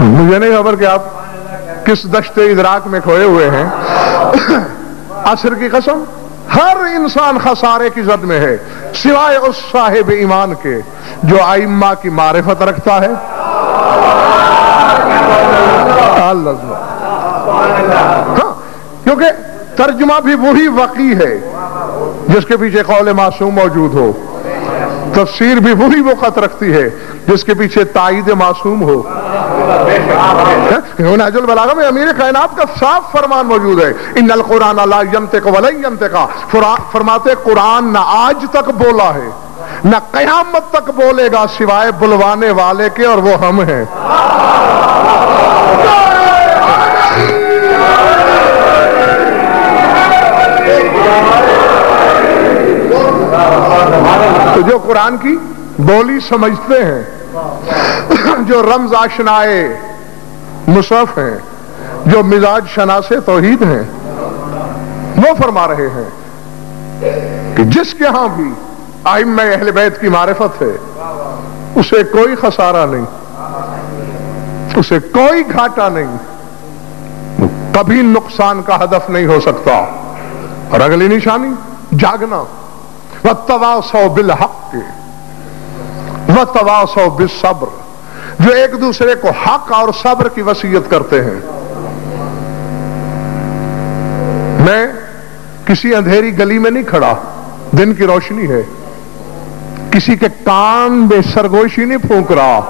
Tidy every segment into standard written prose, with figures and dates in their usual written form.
مجھے نہیں خبر کہ آپ کس دشت ادراک میں کھوئے ہوئے ہیں. عصر کی قسم ہر انسان خسارے کی زد میں ہے سوائے اس صاحب ایمان کے جو ائمہ کی معرفت رکھتا ہے. ہاں، کیونکہ ترجمہ بھی وہی وقی ہے جس کے پیچھے قول معصوم موجود ہو، تفسیر بھی وہی وقت رکھتی ہے جس کے پیچھے تائید معصوم ہو. نہج البلاغہ میں امیر کائنات کا صاف فرمان موجود ہے، ان القرآن لا ینطق ولا ینطق. فرماتے قرآن نہ آج تک بولا ہے نہ قیامت تک بولے گا سوائے بلوانے والے کے، اور وہ ہم ہیں. تو جو قرآن کی بولی سمجھتے ہیں، جو رمز آشنائے مصحف ہیں، جو مزاج شناس توحید ہیں، وہ فرما رہے ہیں کہ جس کے ہاں بھی ائمہ اہل بیت کی معرفت ہے اسے کوئی خسارہ نہیں، اسے کوئی گھاٹا نہیں، کبھی نقصان کا ہدف نہیں ہو سکتا. اور اگلی نشانی جاگنا، وَالتَّوَاصَوْا بِالْحَقِّ وَالتَّوَاصَوْا بِالصَّبْرِ، جو ایک دوسرے کو حق اور صبر کی وصیت کرتے ہیں. میں کسی اندھیری گلی میں نہیں کھڑا، دن کی روشنی ہے، کسی کے کان میں سرگوشی نہیں پھونک رہا،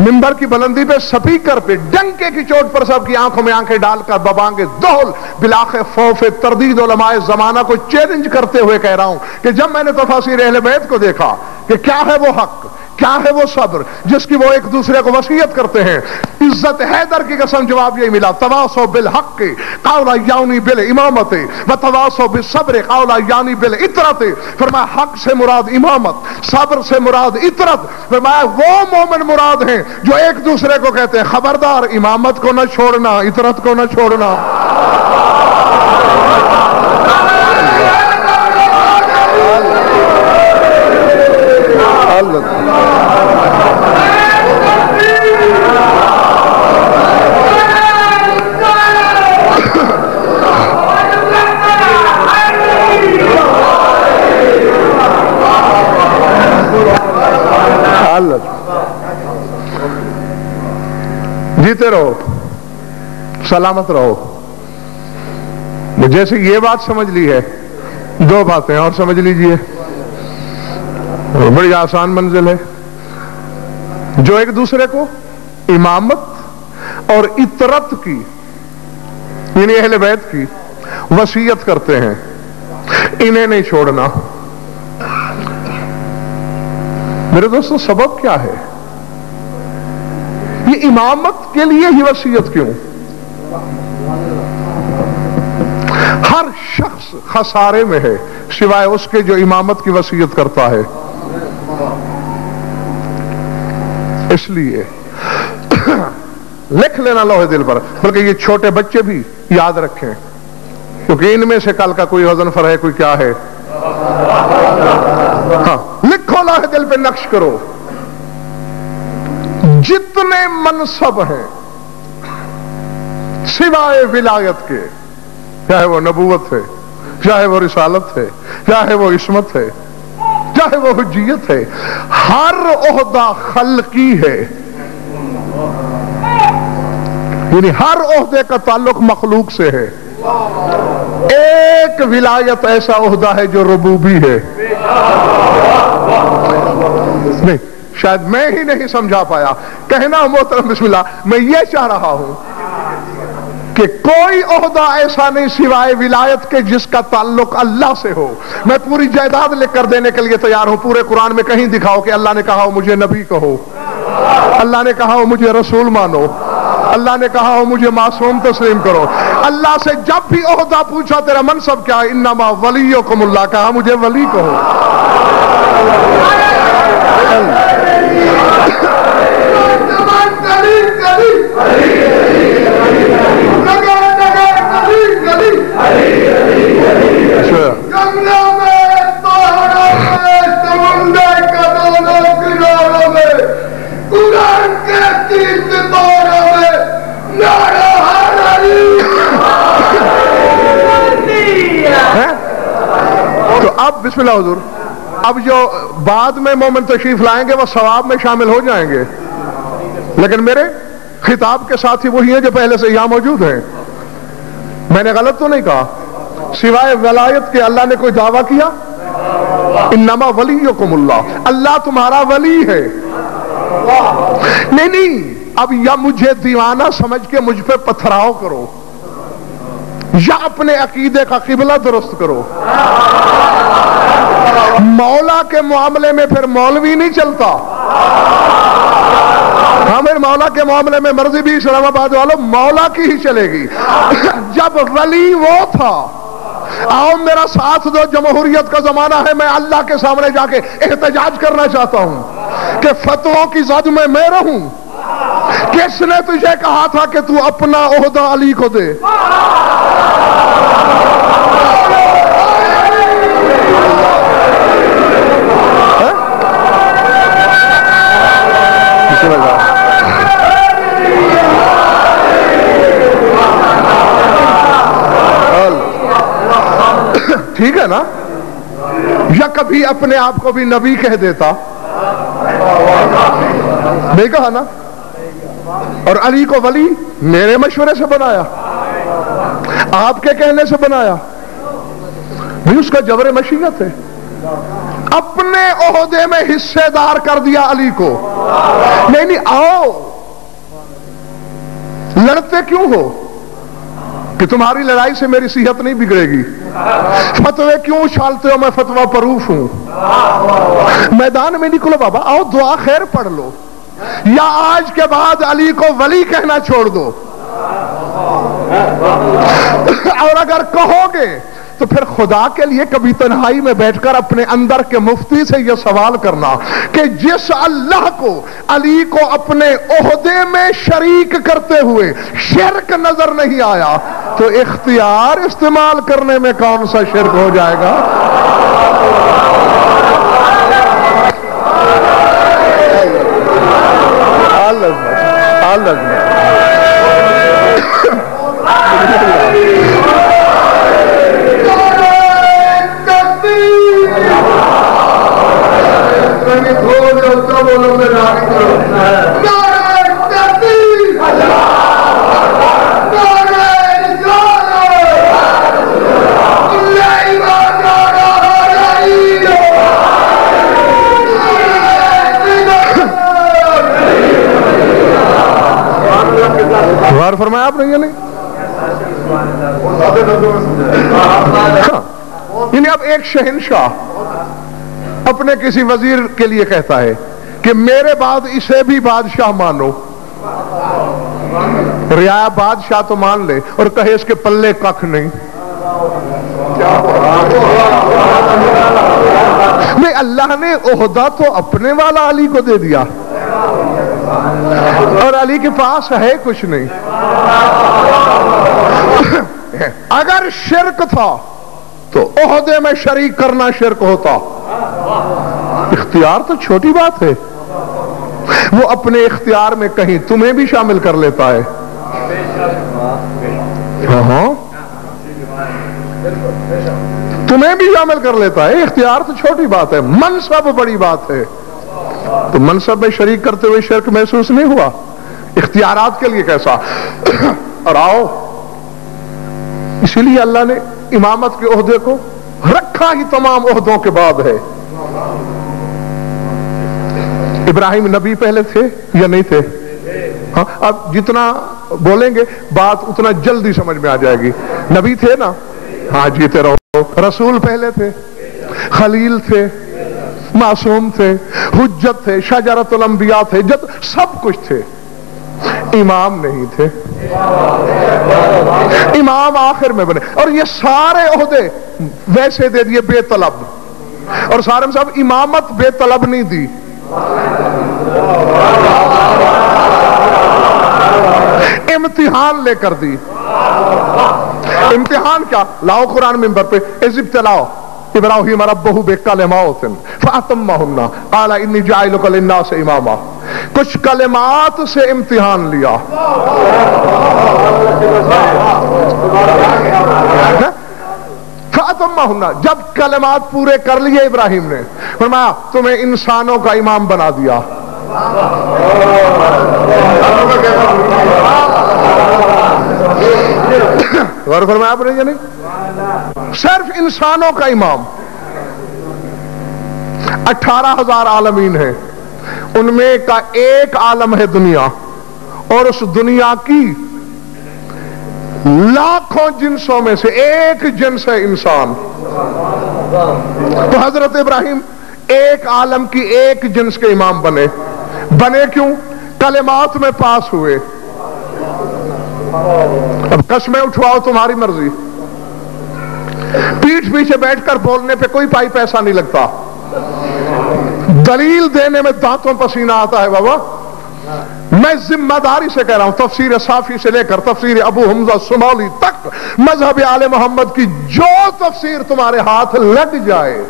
منبر کی بلندی پہ سپیکر پہ ڈنکے کی چوٹ پر سب کی آنکھوں میں آنکھیں ڈال کر ببانگے دہل بلاخ خوف تردید علماء زمانہ کو چیلنج کرتے ہوئے کہہ رہا ہوں کہ جب میں نے تفاسیر اہل بیت کو دیکھا کہ کیا ہے وہ حق، کیا ہے وہ صبر جس کی وہ ایک دوسرے کو وصیت کرتے ہیں، عزت حیدر کی قسم جواب یہی ملا، تواصوا بالحق قولا یعنی بالامامت وتواصوا بالصبر قولا یعنی بالعطرت. فرمایا حق سے مراد امامت، صبر سے مراد عطرت. فرمایا وہ مومن مراد ہیں جو ایک دوسرے کو کہتے ہیں خبردار امامت کو نہ چھوڑنا، عطرت کو نہ چھوڑنا. جیتے رہو، سلامت رہو. جیسے یہ بات سمجھ لی ہے، دو باتیں اور سمجھ لیجئے، بڑی آسان منزل ہے. جو ایک دوسرے کو امامت اور عطرت کی یعنی اہل بیت کی وصیت کرتے ہیں، انہیں نہیں چھوڑنا. میرے دوستو سبب کیا ہے؟ یہ امامت کے لیے ہی وصیت کیوں؟ ہر شخص خسارے میں ہے سوائے اس کے جو امامت کی وصیت کرتا ہے. اس لیے لکھ لینا لوہے دل پر، بلکہ یہ چھوٹے بچے بھی یاد رکھیں، کیونکہ ان میں سے کل کا کوئی غضنفر ہے، کوئی کیا ہے. ہاں لکھو لوہے دل پہ، نقش کرو. جتنے منصب ہیں سوائے ولایت کے، چاہے وہ نبوت ہے، چاہے وہ رسالت ہے، چاہے وہ عصمت ہے، چاہے وہ حجیت ہے، ہر عہدہ خلقی ہے. یعنی ہر عہدے کا تعلق مخلوق سے ہے. ایک ولایت ایسا عہدہ ہے جو ربوبی ہے. نہیں، شاید میں ہی نہیں سمجھا پایا. کہنا محترم بسم اللہ، میں یہ چاہ رہا ہوں کہ کوئی عہدہ ایسا نہیں سوائے ولایت کے جس کا تعلق اللہ سے ہو. میں پوری جائیداد لکھ کر دینے کے لیے تیار ہوں. پورے قرآن میں کہیں دکھاؤ کہ اللہ نے کہا ہو مجھے نبی کہو، اللہ نے کہا ہو مجھے رسول مانو، اللہ نے کہا ہو مجھے معصوم تسلیم کرو. اللہ سے جب بھی عہدہ پوچھا تیرا منصب کیا ہے، انما ولیکم اللہ، کہا مجھے ولی کہو. قرآن کے بسم اللہ حضور. اب جو بعد میں مومن تشریف لائیں گے وہ ثواب میں شامل ہو جائیں گے، لیکن میرے خطاب کے ساتھی وہی ہیں جو پہلے سے یہاں موجود ہیں. میں نے غلط تو نہیں کہا؟ سوائے ولایت کے اللہ نے کوئی دعویٰ کیا؟ انما ولیکم اللہ، اللہ تمہارا ولی ہے. نہیں، اب یا مجھے دیوانہ سمجھ کے مجھ پہ پتھراؤ کرو یا اپنے عقیدے کا قبلہ درست کرو. مولا کے معاملے میں پھر مولوی نہیں چلتا. ہمیں مولا کے معاملے میں مرضی بھی اسلام آباد والوں مولا کی ہی چلے گی. جب ولی وہ تھا، آؤ میرا ساتھ دو، جمہوریت کا زمانہ ہے، میں اللہ کے سامنے جا کے احتجاج کرنا چاہتا ہوں کہ فتووں کی زد میں رہوں. کس نے تجھے کہا تھا کہ تو اپنا عہدہ علی کو دے؟ ٹھیک ہے نا؟ یا کبھی اپنے آپ کو بھی نبی کہہ دیتا؟ نہیں کہا نا؟ اور علی کو ولی میرے مشورے سے بنایا، آپ کے کہنے سے بنایا؟ بھی اس کا جبر مشیت ہے. اپنے عہدے میں حصے دار کر دیا علی کو. نہیں، آؤ، لڑتے کیوں ہو کہ تمہاری لڑائی سے میری صحت نہیں بگڑے گی؟ فتوے کیوں اچھالتے ہو؟ میں فتوہ پروف ہوں. میدان میں نکلو بابا، آؤ دعا خیر پڑھ لو، یا آج کے بعد علی کو ولی کہنا چھوڑ دو. اور اگر کہو گے تو پھر خدا کے لیے کبھی تنہائی میں بیٹھ کر اپنے اندر کے مفتی سے یہ سوال کرنا کہ جس اللہ کو علی کو اپنے عہدے میں شریک کرتے ہوئے شرک نظر نہیں آیا، تو اختیار استعمال کرنے میں کون سا شرک ہو جائے گا؟ غور فرمایا آپ نے یہ نہیں؟ یعنی اب ایک شہنشاہ اپنے کسی وزیر کے لیے کہتا ہے کہ میرے بعد اسے بھی بادشاہ مانو. رعایا بادشاہ تو مان لے اور کہے اس کے پلے ککھ نہیں. نہیں، اللہ نے عہدہ تو اپنے والا علی کو دے دیا اور علی کے پاس ہے کچھ نہیں. اگر شرک تھا تو عہدے میں شریک کرنا شرک ہوتا. اختیار تو چھوٹی بات ہے، وہ اپنے اختیار میں کہیں تمہیں بھی شامل کر لیتا ہے. ہاں، تمہیں بھی شامل کر لیتا ہے. اختیار تو چھوٹی بات ہے، منصب بڑی بات ہے. تو منصب میں شریک کرتے ہوئے شرک محسوس نہیں ہوا؟ اختیارات کے لیے کیسا؟ اور آؤ، اسی لیے اللہ نے امامت کے عہدے کو رکھا ہی تمام عہدوں کے بعد ہے. ابراہیم نبی پہلے تھے یا نہیں تھے؟ ہاں، اب جتنا بولیں گے بات اتنا جلدی سمجھ میں آ جائے گی. نبی تھے نا؟ ہاں، جیتے رہو. رسول پہلے تھے، خلیل تھے، معصوم تھے، حجت تھے، شجرۃ الانبیاء تھے، سب کچھ تھے. امام نہیں تھے. امام آخر میں بنے، اور یہ سارے عہدے ویسے دے دیے بے طلب. اور سارے میں صاحب امامت بے طلب نہیں دی. امتحان لے کر دی. امتحان کیا؟ لاؤ قرآن منبر پہ، اذ ابتلاؤ ابراہیم ربہ بکلمات فاتمہن قال انی جاعلک للناس اماما. کچھ کلمات سے امتحان لیا. فَأَتَمَّهُنَّ، جب کلمات پورے کر لیے ابراہیم نے، فرمایا تمہیں انسانوں کا امام بنا دیا۔ غور فرمایا آپ نے یا نہیں؟ صرف انسانوں کا امام۔ 18,000 عالمین ہیں، ان میں کا ایک عالم ہے دنیا، اور اس دنیا کی لاکھوں جنسوں میں سے ایک جنس ہے انسان۔ تو حضرت ابراہیم ایک عالم کی ایک جنس کے امام بنے کیوں؟ کلمات میں پاس ہوئے۔ اب قسمیں اٹھواؤ تمہاری مرضی، پیٹھ پیچھے بیٹھ کر بولنے پہ کوئی پائی پیسہ نہیں لگتا، دلیل دینے میں دانتوں پسینہ آتا ہے بابا۔ میں ذمہ داری سے کہہ رہا ہوں، تفسیر صافی سے لے کر تفسیر ابو حمزہ سمالی تک، مذہب آل محمد کی جو تفسیر تمہارے ہاتھ لگ جائے،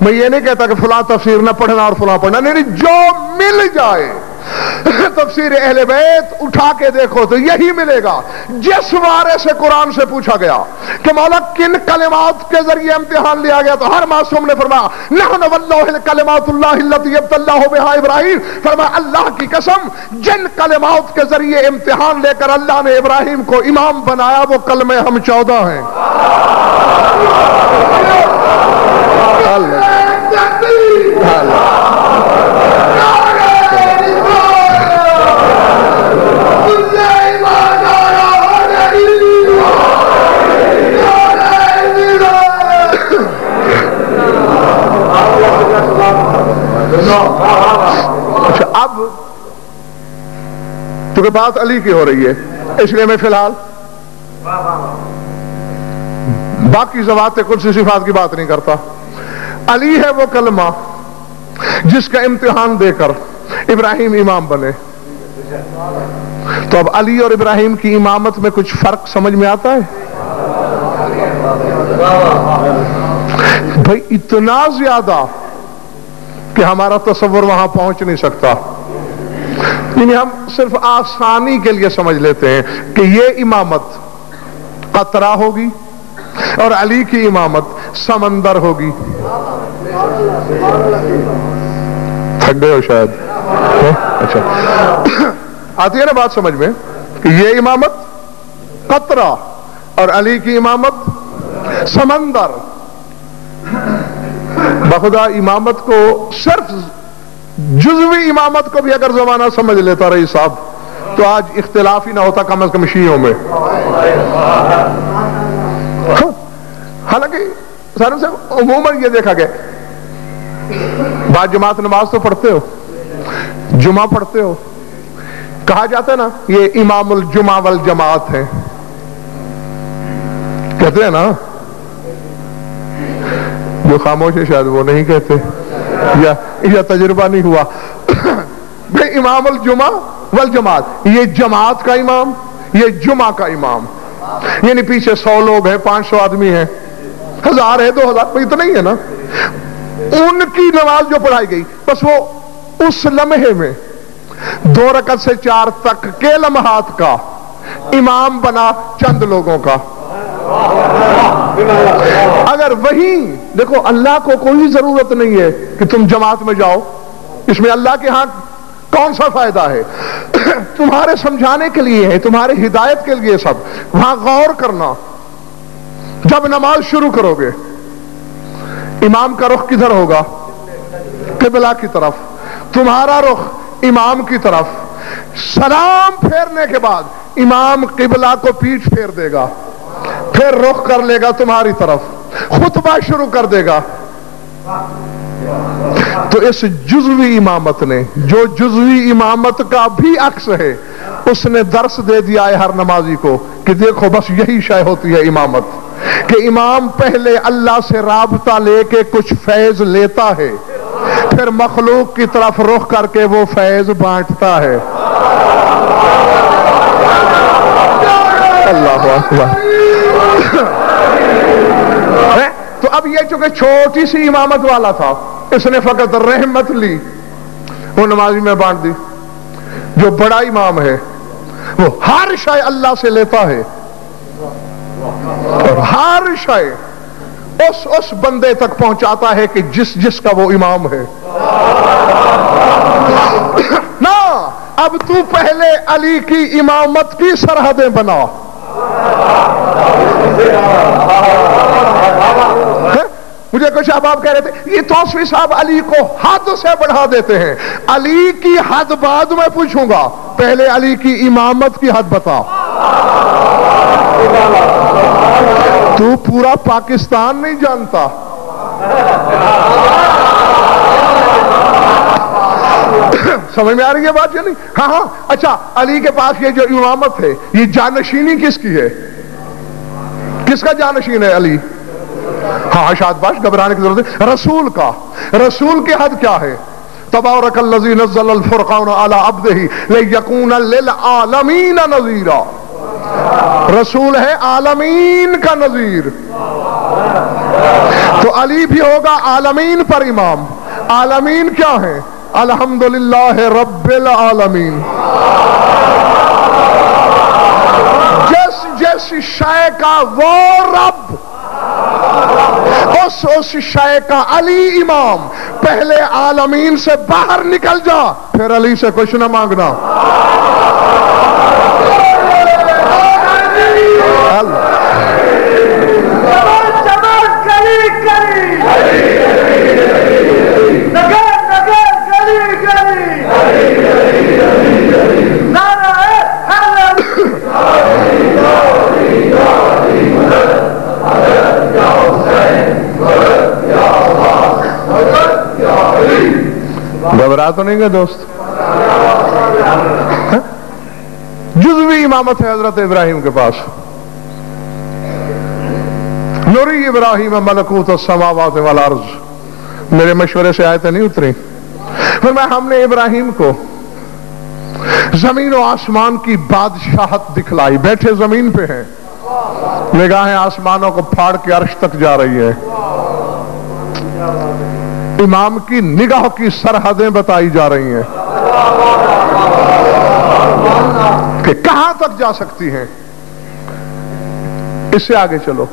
میں یہ نہیں کہتا کہ فلاں تفسیر نہ پڑھنا اور فلاں پڑھنا، نہیں، جو مل جائے تفسیر اہل بیت اٹھا کے دیکھو تو یہی ملے گا۔ جس بارے سے قرآن سے پوچھا گیا کہ مولا کن کلمات کے ذریعے امتحان لیا گیا، تو ہر معصوم نے فرمایا نحن واللہ کلمات اللہ التی ابتلی اللہ بہا ابراہیم، فرمایا اللہ کی قسم جن کلمات کے ذریعے امتحان لے کر اللہ نے ابراہیم کو امام بنایا وہ کلمے ہم 14 ہیں۔ اچھا، اب کیونکہ بات علی کی ہو رہی ہے اس لیے میں فی الحال باقی ذوات قدسی صفات کی بات نہیں کرتا۔ علی ہے وہ کلمہ جس کا امتحان دے کر ابراہیم امام بنے۔ تو اب علی اور ابراہیم کی امامت میں کچھ فرق سمجھ میں آتا ہے؟ بھائی اتنا زیادہ کہ ہمارا تصور وہاں پہنچ نہیں سکتا، یعنی ہم صرف آسانی کے لیے سمجھ لیتے ہیں کہ یہ امامت قطرہ ہوگی اور علی کی امامت سمندر ہوگی۔ تھک گئے ہو شاید؟ اچھا، آتی ہے نا بات سمجھ میں کہ یہ امامت قطرہ اور علی کی امامت سمندر۔ بخدا امامت کو صرف جزوی امامت کو بھی اگر زمانہ سمجھ لیتا رئیس صاحب تو آج اختلاف ہی نہ ہوتا کم از کم شیعوں میں۔ حالانکہ سارے صاحب عموماً یہ دیکھا گیا، بعد جماعت نماز تو پڑھتے ہو، جمعہ پڑھتے ہو، کہا جاتا ہے نا یہ امام الجمعہ والجماعت ہیں، کہتے ہیں نا؟ جو خاموش ہے شاید وہ نہیں کہتے یا تجربہ نہیں ہوا۔ بھئی امام الجمعہ والجماعت، یہ جماعت کا امام، یہ جمعہ کا امام، یعنی پیچھے 100 لوگ ہیں، 500 آدمی ہیں، 1000 ہے، 2000، اتنا ہی ہے نا۔ ان کی نماز جو پڑھائی گئی بس وہ اس لمحے میں 2 رکعت سے 4 تک کے لمحات کا امام بنا چند لوگوں کا۔ اگر وہیں دیکھو، اللہ کو کوئی ضرورت نہیں ہے کہ تم جماعت میں جاؤ، اس میں اللہ کے ہاں کون سا فائدہ ہے؟ تمہارے سمجھانے کے لیے ہے، تمہارے ہدایت کے لیے سب۔ وہاں غور کرنا، جب نماز شروع کرو گے امام کا رخ کدھر ہوگا؟ قبلہ کی طرف، تمہارا رخ امام کی طرف۔ سلام پھیرنے کے بعد امام قبلہ کو پیٹھ پھیر دے گا، پھر رخ کر لے گا تمہاری طرف، خطبہ شروع کر دے گا۔ تو اس جزوی امامت نے، جو جزوی امامت کا بھی عکس ہے، اس نے درس دے دیا ہے ہر نمازی کو کہ دیکھو بس یہی شے ہوتی ہے امامت، کہ امام پہلے اللہ سے رابطہ لے کے کچھ فیض لیتا ہے، پھر مخلوق کی طرف رخ کر کے وہ فیض بانٹتا ہے۔ اللہ اکبر۔ تو اب یہ چونکہ چھوٹی سی امامت والا تھا، اس نے فقط رحمت لی، وہ نمازی میں بانٹ دی۔ جو بڑا امام ہے وہ ہر شے اللہ سے لیتا ہے، اور ہر شے اس بندے تک پہنچاتا ہے کہ جس کا وہ امام ہے. نا اب تو پہلے علی کی امامت کی سرحدیں بنا. مجھے کچھ احباب کہہ رہے تھے یہ توسوی صاحب علی کو حد سے بڑھا دیتے ہیں. علی کی حد بعد میں پوچھوں گا، پہلے علی کی امامت کی حد بتا. تو پورا پاکستان نہیں جانتا. سمجھ میں آ رہی ہے بات یا نہیں؟ ہاں ہاں. اچھا علی کے پاس یہ جو امامت ہے یہ جانشینی کس کی ہے؟ کس کا جانشین ہے علی؟ ہاں شاد باش گھبرانے کی ضرورت ہے. رسول کا. رسول کی حد کیا ہے؟ تبارک الذی نزل الفرقان علی عبدہ لیکون للعالمین نذیرا. رسول ہے عالمین کا نذیر. تو علی بھی ہوگا عالمین پر امام. عالمین کیا ہے؟ الحمدللہ رب العالمین. جس شے کا وہ رب اس شے کا علی امام. پہلے عالمین سے باہر نکل جا پھر علی سے کچھ نہ مانگنا. گھبرا تو نہیں گے دوست؟ جزوی امامت ہے حضرت ابراہیم کے پاس. نوری ابراہیم ملکوت السماوات والارض. میرے مشورے سے آیتیں نہیں اتری. پھر میں ہم نے ابراہیم کو زمین و آسمان کی بادشاہت دکھلائی. بیٹھے زمین پہ ہیں، نگاہیں آسمانوں کو پھاڑ کے عرش تک جا رہی ہے. امام کی نگاہ کی سرحدیں بتائی جا رہی ہیں کہ کہاں تک جا سکتی ہیں. اس سے آگے چلو.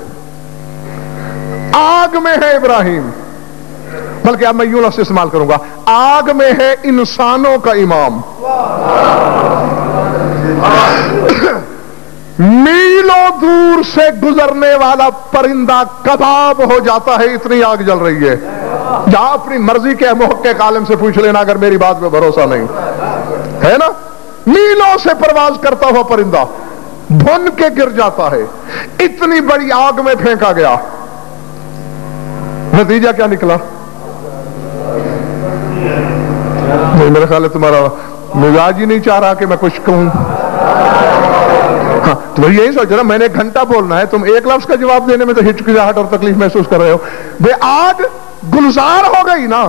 آگ میں ہے ابراہیم، بلکہ اب میں یوں لفظ استعمال کروں گا، آگ میں ہے انسانوں کا امام. میلوں دور سے گزرنے والا پرندہ کباب ہو جاتا ہے، اتنی آگ جل رہی ہے. جہاں اپنی مرضی کے محقق عالم سے پوچھ لینا اگر میری بات پہ بھروسہ نہیں ہے نا. میلوں سے پرواز کرتا ہوا پرندہ بھن کے گر جاتا ہے. اتنی بڑی آگ میں پھینکا گیا، نتیجہ کیا نکلا؟ میرے خیال ہے تمہارا مزاج ہی نہیں چاہ رہا کہ میں کچھ کہوں. ہاں تو وہی یہی سوچ رہا میں نے ایک گھنٹہ بولنا ہے، تم ایک لفظ کا جواب دینے میں تو ہچکچاہٹ اور تکلیف محسوس کر رہے ہو. بے آگ گلزار ہو گئی نا.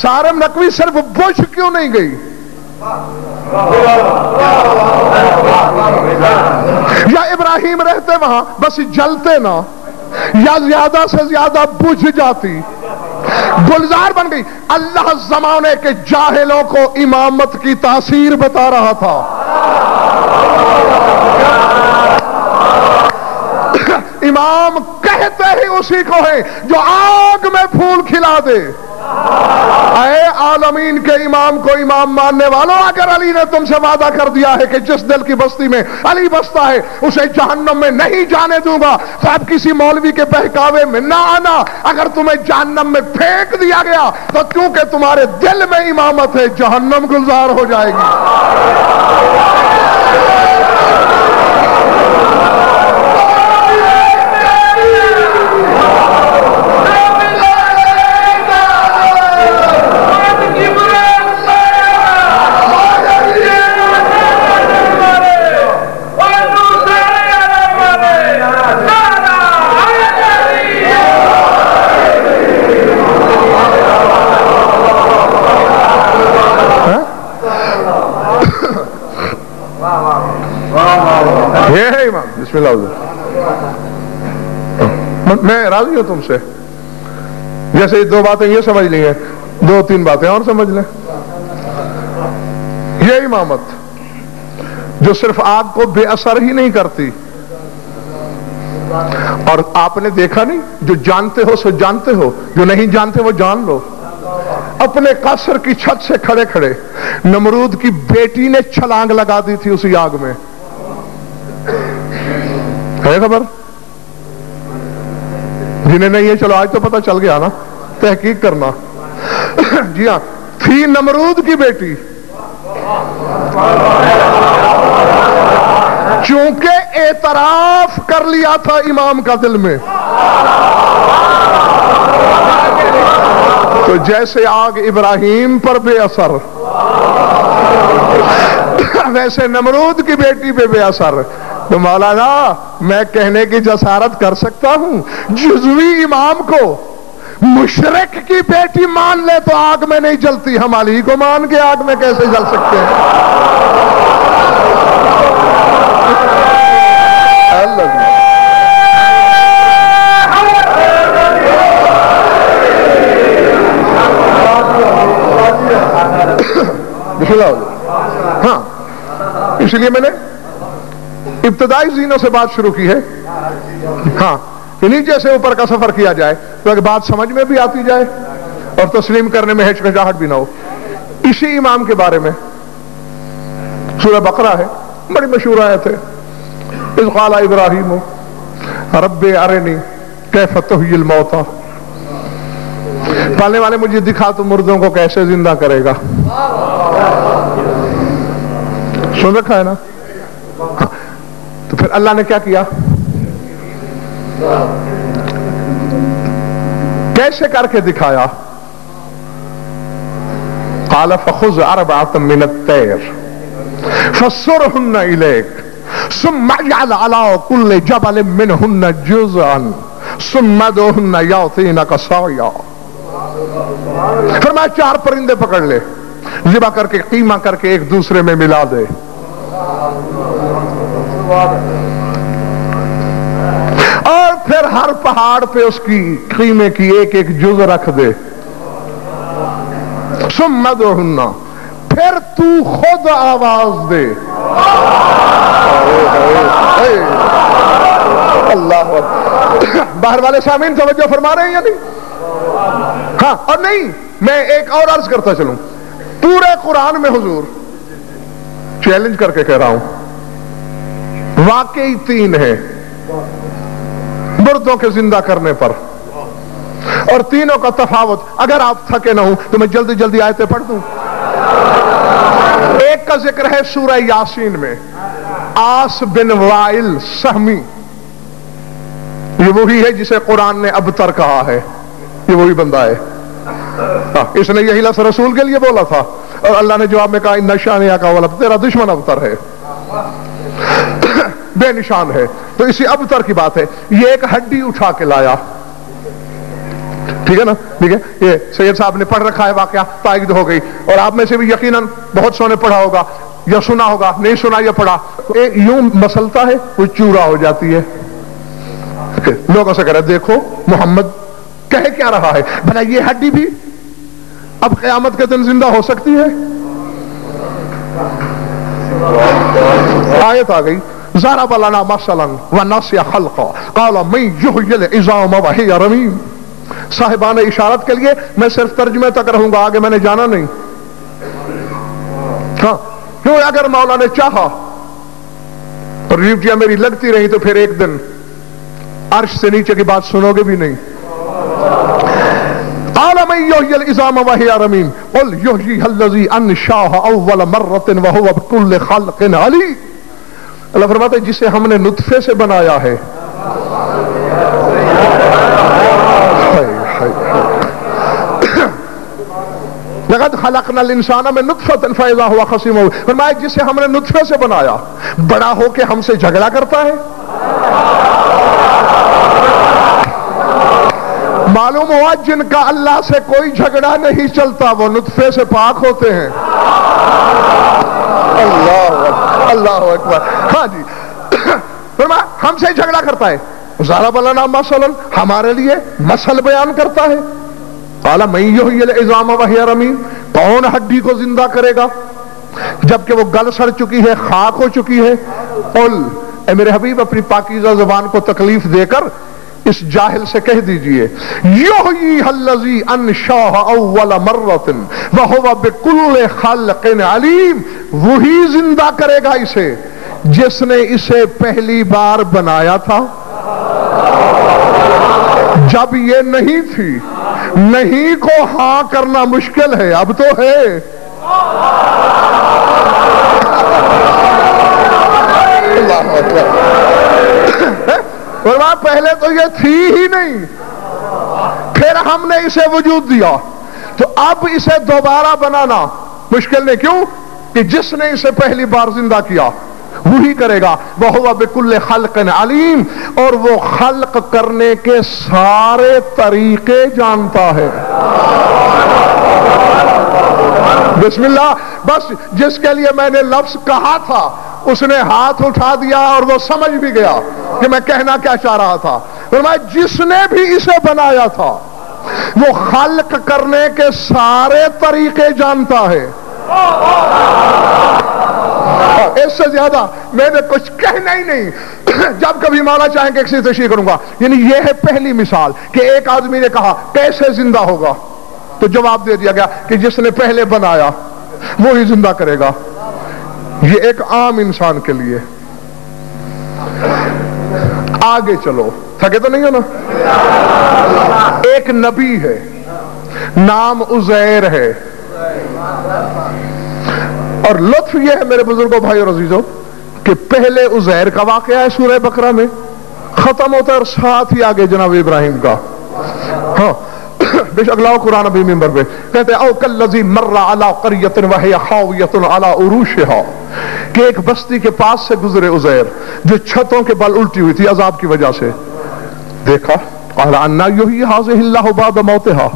سارم نقوی صرف بجھ کیوں نہیں گئی؟ یا ابراہیم رہتے وہاں بس جلتے نا، یا زیادہ سے زیادہ بجھ جاتی، گلزار بن گئی. اللہ زمانے کے جاہلوں کو امامت کی تاثیر بتا رہا تھا. امام کہتے ہی اسی کو ہے جو آگ میں پھول کھلا دے. اے عالمین کے امام کو امام ماننے والوں، اگر علی نے تم سے وعدہ کر دیا ہے کہ جس دل کی بستی میں علی بستا ہے اسے جہنم میں نہیں جانے دوں گا، تو اب کسی مولوی کے بہکاوے میں نہ آنا. اگر تمہیں جہنم میں پھینک دیا گیا تو کیونکہ تمہارے دل میں امامت ہے جہنم گلزار ہو جائے گی. بسم اللہ. میں راضی ہوں تم سے. جیسے دو باتیں یہ سمجھ لی ہیں، دو تین باتیں اور سمجھ لیں. یہ امامت جو صرف آگ کو بے اثر ہی نہیں کرتی اور آپ نے دیکھا نہیں، جو جانتے ہو سو جانتے ہو، جو نہیں جانتے وہ جان لو۔ اپنے قصر کی چھت سے کھڑے کھڑے نمرود کی بیٹی نے چھلانگ لگا دی تھی اسی آگ میں، ہے خبر؟ جنہیں نہیں ہے چلو آج تو پتہ چل گیا نا، تحقیق کرنا۔ جی ہاں، تھی نمرود کی بیٹی، چونکہ اعتراف کر لیا تھا امام کا دل میں، تو جیسے آگ ابراہیم پر بے اثر، ویسے نمرود کی بیٹی پہ بے اثر۔ تو مولانا میں کہنے کی جسارت کر سکتا ہوں، جزوی امام کو مشرک کی بیٹی مان لے تو آگ میں نہیں جلتی، ہم علی کو مان کے آگ میں کیسے جل سکتے ہیں؟ ہاں، اس لیے میں نے ابتدائی زینوں سے بات شروع کی ہے۔ ہاں، نیچے سے اوپر کا سفر کیا جائے تو اگر بات سمجھ میں بھی آتی جائے اور تسلیم کرنے میں ہچکچاہٹ بھی نہ ہو۔ اسی امام کے بارے میں سورہ بقرہ ہے، بڑی مشہور آیت ہے، اذ قال ابراہیم رب ارنی کیف تحیی الموتى، پالنے والے مجھے دکھا تو مردوں کو کیسے زندہ کرے گا۔ سن رکھا ہے نا؟ ہاں، تو پھر اللہ نے کیا کیا، کیسے کر کے دکھایا؟ قال فخذ اربعة من الطير فصرهن اليك ثم اجعل على كل جبل منهن جزءا ثم ادعهن يأتينك سعيا۔ فرمایا 4 پرندے پکڑ لے، ذبح کر کے قیمہ کر کے ایک دوسرے میں ملا دے، اور پھر ہر پہاڑ پہ اس کی قیمے کی ایک ایک جز رکھ دے، ثم ادعهن، پھر تو خود آواز دے۔ اللہ اکبر، باہر والے سامعین توجہ فرما رہے ہیں یا نہیں؟ ہاں، اور نہیں، میں ایک اور عرض کرتا چلوں، پورے قرآن میں حضور چیلنج کر کے کہہ رہا ہوں، واقعی 3 ہے مردوں کے زندہ کرنے پر، اور تینوں کا تفاوت اگر آپ تھکے نہ ہوں تو میں جلدی جلدی آیتیں پڑھ دوں۔ ایک کا ذکر ہے سورہ یاسین میں، آس بن وائل سہمی، یہ وہی ہے جسے قرآن نے ابتر کہا ہے، یہ وہی بندہ ہے، اس نے یہی لفظ رسول کے لیے بولا تھا اور اللہ نے جواب میں کہا ان شانئک کا ولد، تیرا دشمن ابتر ہے، بے نشان ہے۔ تو اسی ابتر کی بات ہے، یہ ایک ہڈی اٹھا کے لایا، ٹھیک ہے نا؟ ٹھیک ہے، یہ سید صاحب نے پڑھ رکھا ہے واقعہ، تائید ہو گئی، اور آپ میں سے بھی یقیناً بہت سو نے پڑھا ہوگا یا سنا ہوگا، نہیں سنا یا پڑھا، یوں مسلتا ہے وہ چورا ہو جاتی ہے، لوگوں سے کہہ رہے دیکھو محمد کہہ کیا رہا ہے، بھلا یہ ہڈی بھی اب قیامت کے دن زندہ ہو سکتی ہے؟ آیت آ گئی، ضرب لنا مثلا ونسي خلقا قال من يحيي العظام وهي رميم۔ صاحبان اشارت کے لیے میں صرف ترجمے تک رہوں گا، آگے میں نے جانا نہیں۔ ہاں، کیوں اگر مولا نے چاہا اور ڈیوٹیاں میری لگتی رہی تو پھر ایک دن عرش سے نیچے کی بات سنو گے بھی نہیں۔ قال من يحيي العظام وهي رميم قل يحييها الذي انشاها اول مرة وهو بكل خلق عليم۔ اللہ فرماتا ہے جسے ہم نے نطفے سے بنایا ہے، لقد خلقنا الانسان من نطفة فاذا هو خصيم، فرمایا جسے ہم نے نطفے سے بنایا، بڑا ہو کے ہم سے جھگڑا کرتا ہے۔ معلوم ہوا جن کا اللہ سے کوئی جھگڑا نہیں چلتا وہ نطفے سے پاک ہوتے ہیں۔ اللہ اکبر، ہاں جی، فرمایا ہم سے جھگڑا کرتا ہے، ضرب لنا مثلا، ہمارے لیے مثل بیان کرتا ہے، قال من یحیی العظام وہی رمیم، کون ہڈی کو زندہ کرے گا جبکہ وہ گل سڑ چکی ہے، خاک ہو چکی ہے؟ قل اے میرے حبیب اپنی پاکیزہ زبان کو تکلیف دے کر اس جاہل سے کہہ دیجئے یحییھا الذی انشاھا اول مرۃ وہو بکل خلق علیم، وہی زندہ کرے گا اسے جس نے اسے پہلی بار بنایا تھا جب یہ نہیں تھی۔ نہیں کو ہاں کرنا مشکل ہے، اب تو ہے۔ اللہ اکبر۔ فرمایا پہلے تو یہ تھی ہی نہیں، پھر ہم نے اسے وجود دیا، تو اب اسے دوبارہ بنانا مشکل نہیں۔ کیوں کہ جس نے اسے پہلی بار زندہ کیا وہی کرے گا۔ وَهُوَ بِكُلِّ خَلْقٍ عَلِيمٍ، اور وہ خلق کرنے کے سارے طریقے جانتا ہے۔ بسم اللہ۔ بس جس کے لیے میں نے لفظ کہا تھا اس نے ہاتھ اٹھا دیا اور وہ سمجھ بھی گیا کہ میں کہنا کیا چاہ رہا تھا۔ فرمایا جس نے بھی اسے بنایا تھا وہ خلق کرنے کے سارے طریقے جانتا ہے۔ اس سے زیادہ میں نے کچھ کہنا ہی نہیں۔ جب کبھی مولا چاہیں کہ کسی تشریح کروں گا، یعنی یہ ہے پہلی مثال کہ ایک آدمی نے کہا کیسے زندہ ہوگا، تو جواب دے دیا گیا کہ جس نے پہلے بنایا وہی زندہ کرے گا۔ یہ ایک عام انسان کے لیے۔ آگے چلو، تھکے تو نہیں ہو نا؟ ایک نبی ہے، نام عزیر ہے، اور لطف یہ ہے میرے بزرگوں بھائی اور عزیزوں کہ پہلے عزیر کا واقعہ ہے سورہ بقرہ میں، ختم ہوتا ہے اور ساتھ ہی آگے جناب ابراہیم کا۔ ہاں بے شک لاؤ قرآن ابھی منبر پہ کہتے ہیں او کالذی مر علی قریۃ وہی خاویۃ علی عروشہا، کہ ایک بستی کے پاس سے گزرے عزیر جو چھتوں کے بل الٹی ہوئی تھی عذاب کی وجہ سے۔ دیکھا قال انا یحیی ھذہ اللہ بعد موتہا،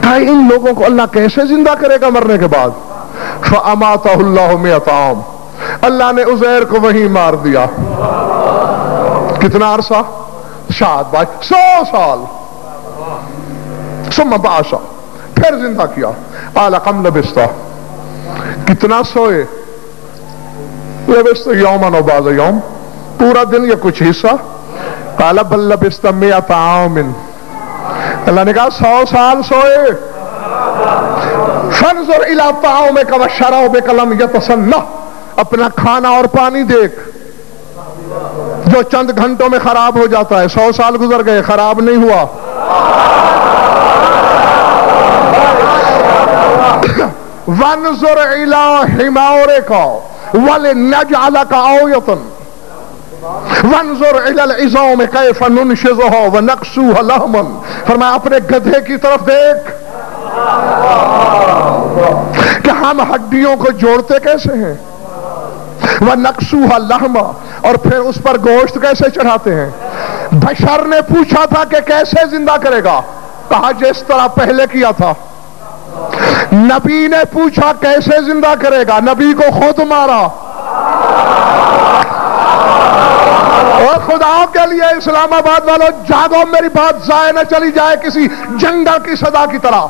کہا ان لوگوں کو اللہ کیسے زندہ کرے گا مرنے کے بعد؟ فاماتہ اللہ مئۃ عام، اللہ نے عزیر کو وہیں مار دیا۔ کتنا عرصہ؟ شاید بھائی 100 سال۔ ثم بعث، پھر زندہ کیا۔ قال کم لبثت، کتنا سوئے؟ لبثت یوما و بعض یوم، پورا دن یا کچھ حصہ؟ قال بل لبثت مئۃ عام، اللہ نے کہا 100 سال سوئے۔ فانظر الی طعامک و شرابک لم یتسنہ، اپنا کھانا اور پانی دیکھ جو چند گھنٹوں میں خراب ہو جاتا ہے، 100 سال گزر گئے خراب نہیں ہوا۔ وانظر الی حمارک ولنجعلک آیۃ وانظر الی العظام کیف ننشزھا ونکسوھا لحما، فرمایا اپنے گدھے کی طرف دیکھ کہ ہم ہڈیوں کو جوڑتے کیسے ہیں، وَنَقْسُوهَا اللَّحْمَ، اور پھر اس پر گوشت کیسے چڑھاتے ہیں۔ بشر نے پوچھا تھا کہ کیسے زندہ کرے گا، کہا جس طرح پہلے کیا تھا۔ نبی نے پوچھا کیسے زندہ کرے گا، نبی کو خود مارا۔ اور خدا کے لیے اسلام آباد والوں جاگو، میری بات ضائع نہ چلی جائے کسی جنگل کی صدا کی طرح۔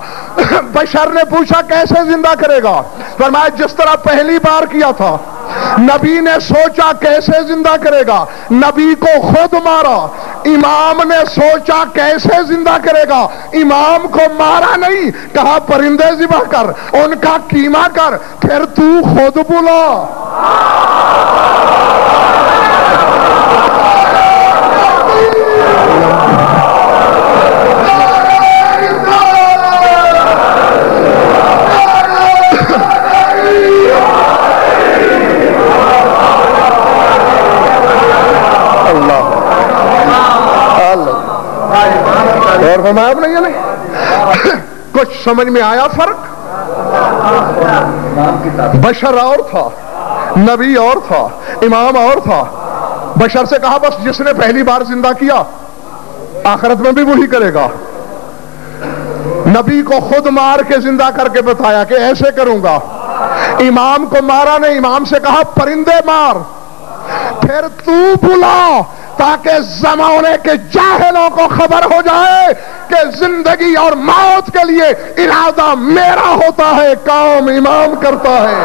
بشر نے پوچھا کیسے زندہ کرے گا، فرمایا جس طرح پہلی بار کیا تھا۔ نبی نے سوچا کیسے زندہ کرے گا، نبی کو خود مارا۔ امام نے سوچا کیسے زندہ کرے گا، امام کو مارا نہیں، کہا پرندے ذبح کر، ان کا قیمہ کر، پھر تو خود بلا۔ اور فرمایا اب نہیں کچھ سمجھ میں آیا فرق؟ بشر اور تھا، نبی اور تھا، امام اور تھا۔ بشر سے کہا بس جس نے پہلی بار زندہ کیا آخرت میں بھی وہی کرے گا۔ نبی کو خود مار کے زندہ کر کے بتایا کہ ایسے کروں گا۔ امام کو مارا نہیں، امام سے کہا پرندے مار، پھر تو بلا تاکہ زمانے کے جاہلوں کو خبر ہو جائے کہ زندگی اور موت کے لیے ارادہ میرا ہوتا ہے، کام امام کرتا ہے۔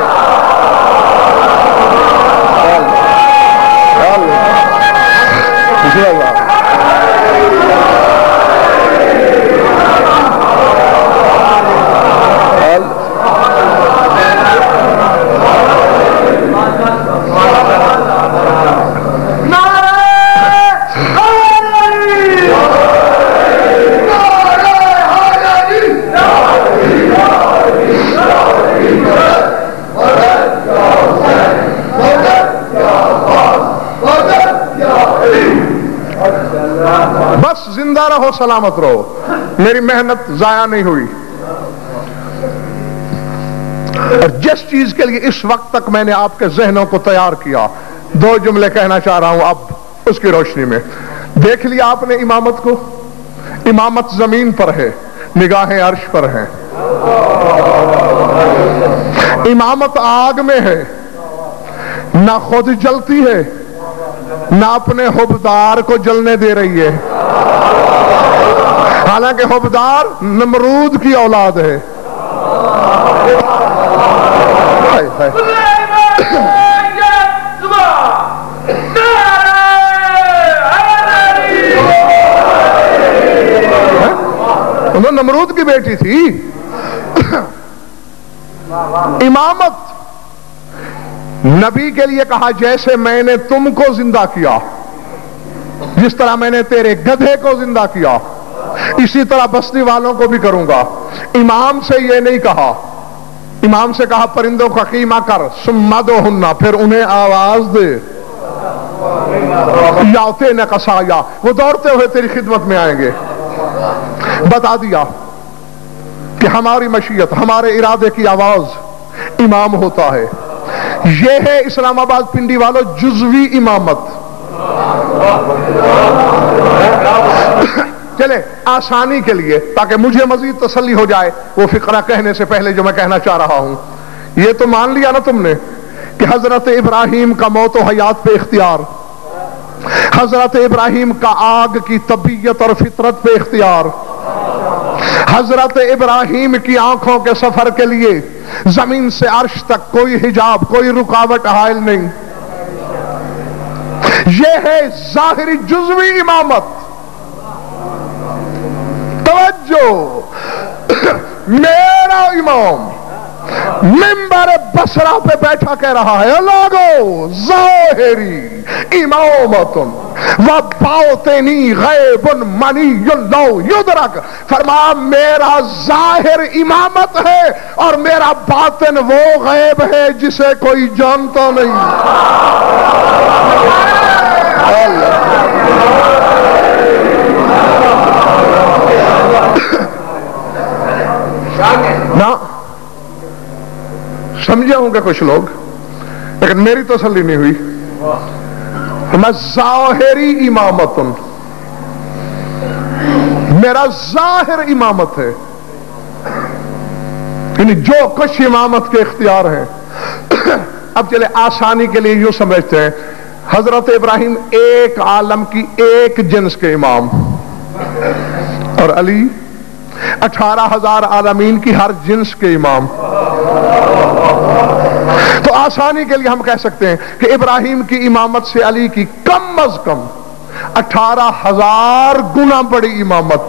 بس زندہ رہو، سلامت رہو، میری محنت ضائع نہیں ہوئی. اور جس چیز کے لیے اس وقت تک میں نے آپ کے ذہنوں کو تیار کیا، 2 جملے کہنا چاہ رہا ہوں اب اس کی روشنی میں. دیکھ لیا آپ نے امامت کو، امامت زمین پر ہے، نگاہیں عرش پر ہیں. امامت آگ میں ہے، نہ خود جلتی ہے نہ اپنے حبدار کو جلنے دے رہی ہے، حالانکہ حبدار نمرود کی اولاد ہے. وہ نمرود کی بیٹی تھی. امامت نبی کے لیے کہا جیسے میں نے تم کو زندہ کیا، جس طرح میں نے تیرے گدھے کو زندہ کیا، اسی طرح بستی والوں کو بھی کروں گا. امام سے یہ نہیں کہا، امام سے کہا پرندوں کا قیمہ کر، سمدوہن، پھر انہیں آواز دے، یاتین قصایا، وہ دوڑتے ہوئے تیری خدمت میں آئیں گے. بتا دیا کہ ہماری مشیت، ہمارے ارادے کی آواز امام ہوتا ہے. یہ ہے اسلام آباد پنڈی والوں جزوی امامت. چلے آسانی کے لیے تاکہ مجھے مزید تسلی ہو جائے، وہ فقرہ کہنے سے پہلے جو میں کہنا چاہ رہا ہوں، یہ تو مان لیا نا تم نے کہ حضرت ابراہیم کا موت و حیات پہ اختیار، حضرت ابراہیم کا آگ کی طبیعت اور فطرت پہ اختیار، حضرت ابراہیم کی آنکھوں کے سفر کے لیے زمین سے عرش تک کوئی حجاب، کوئی رکاوٹ حائل نہیں. یہ ہے ظاہری جزوی امامت. توجہ، میرا امام منبر بصرہ پہ بیٹھا کہہ رہا ہے لوگو ظاہری امامت و باطنی غیب منی لو یدرک. فرمایا میرا ظاہر امامت ہے اور میرا باطن وہ غیب ہے جسے کوئی جانتا نہیں. نا سمجھے ہوں گے کچھ لوگ، لیکن میری تسلی نہیں ہوئی. میں ظاہری امامت، میرا ظاہر امامت ہے، یعنی جو کچھ امامت کے اختیار ہیں. اب چلے آسانی کے لیے یوں سمجھتے ہیں، حضرت ابراہیم ایک عالم کی ایک جنس کے امام، اور علی 18,000 عالمین کی ہر جنس کے امام. تو آسانی کے لیے ہم کہہ سکتے ہیں کہ ابراہیم کی امامت سے علی کی کم از کم 18,000 گنا بڑی امامت.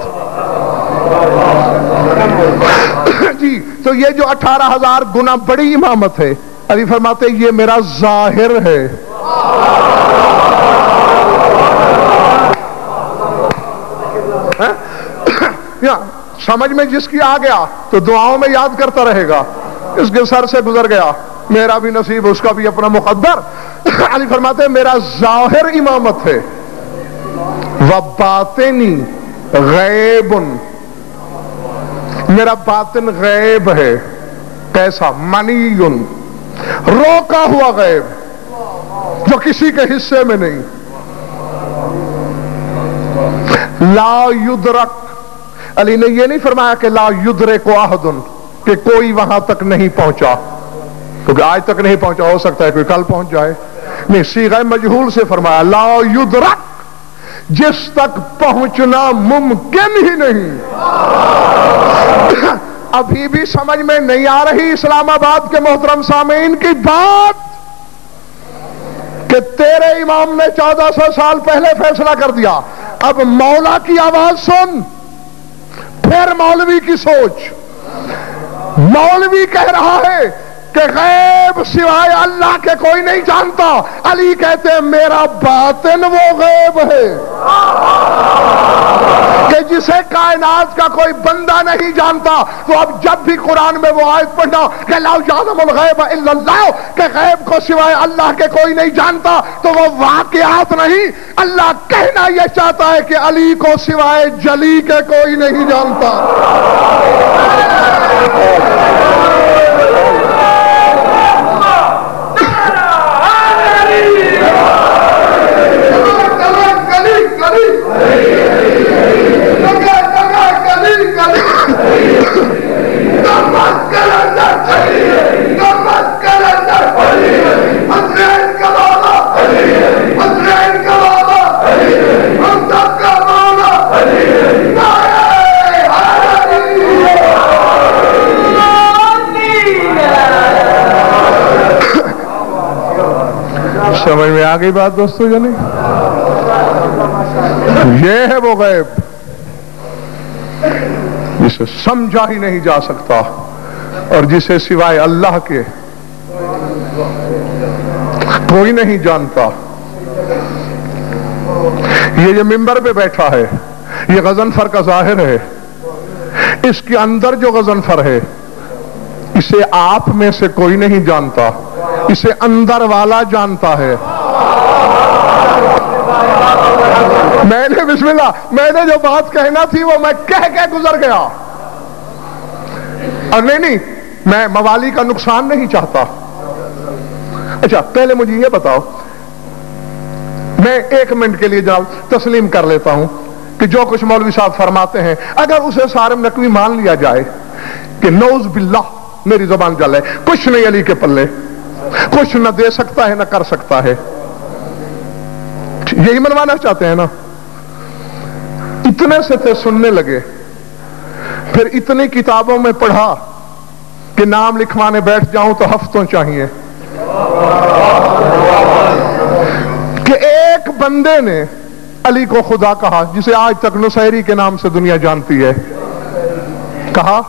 جی تو یہ جو 18,000 گنا بڑی امامت ہے، علی فرماتے یہ میرا ظاہر ہے. سمجھ میں جس کی آ گیا تو دعاؤں میں یاد کرتا رہے گا، اس کے سر سے گزر گیا میرا بھی نصیب، اس کا بھی اپنا مقدر. علی فرماتے ہیں میرا ظاہر امامت ہے، وباطنی غیب، میرا باطن غیب ہے. کیسا؟ منی، روکا ہوا غیب جو کسی کے حصے میں نہیں. لا یدرک، علی نے یہ نہیں فرمایا کہ لا یدرک احد، کہ کوئی وہاں تک نہیں پہنچا، کیونکہ آج تک نہیں پہنچا، ہو سکتا ہے کوئی کل پہنچ جائے. نہیں، صیغہ مجہول سے فرمایا لا یدرک، جس تک پہنچنا ممکن ہی نہیں. ابھی بھی سمجھ میں نہیں آ رہی اسلام آباد کے محترم سامعین کی بات کہ کہ تیرے امام نے 1400 سال پہلے فیصلہ کر دیا، اب مولا کی آواز سن، پھر مولوی کی سوچ۔ مولوی کہہ رہا ہے کہ غیب سوائے اللہ کے کوئی نہیں جانتا، علی کہتے ہیں میرا باطن وہ غیب ہے کہ جسے کائنات کا کوئی بندہ نہیں جانتا۔ تو اب جب بھی قرآن میں وہ آیت پڑھنا کہ لا یعلم الغیب الا اللہ، کہ غیب کو سوائے اللہ کے کوئی نہیں جانتا، تو وہ واقعات نہیں، اللہ کہنا یہ چاہتا ہے کہ علی کو سوائے جلی کے کوئی نہیں جانتا۔ سمجھ میں آ گئی بات دوستو یا نہیں؟ یہ ہے وہ غیب جسے سمجھا ہی نہیں جا سکتا اور جسے سوائے اللہ کے کوئی نہیں جانتا۔ یہ جو منبر پہ بیٹھا ہے یہ غضنفر کا ظاہر ہے، اس کے اندر جو غضنفر ہے اسے آپ میں سے کوئی نہیں جانتا، اسے اندر والا جانتا ہے۔ میں نے بسم اللہ میں نے جو بات کہنا تھی وہ میں کہہ کے گزر گیا، اور نہیں میں موالی کا نقصان نہیں چاہتا۔ اچھا پہلے مجھے یہ بتاؤ، میں 1 منٹ کے لیے جناب تسلیم کر لیتا ہوں کہ جو کچھ مولوی صاحب فرماتے ہیں اگر اسے صارم نقوی مان لیا جائے کہ نعوذ باللہ میری زبان جل ہے، کچھ نہیں علی کے پلے، کچھ نہ دے سکتا ہے نہ کر سکتا ہے، یہی منوانا چاہتے ہیں نا؟ اتنے سے تھے سننے لگے، پھر اتنی کتابوں میں پڑھا کہ نام لکھوانے بیٹھ جاؤں تو ہفتوں چاہیے کہ ایک بندے نے علی کو خدا کہا، جسے آج تک نصیری کے نام سے دنیا جانتی ہے، کہا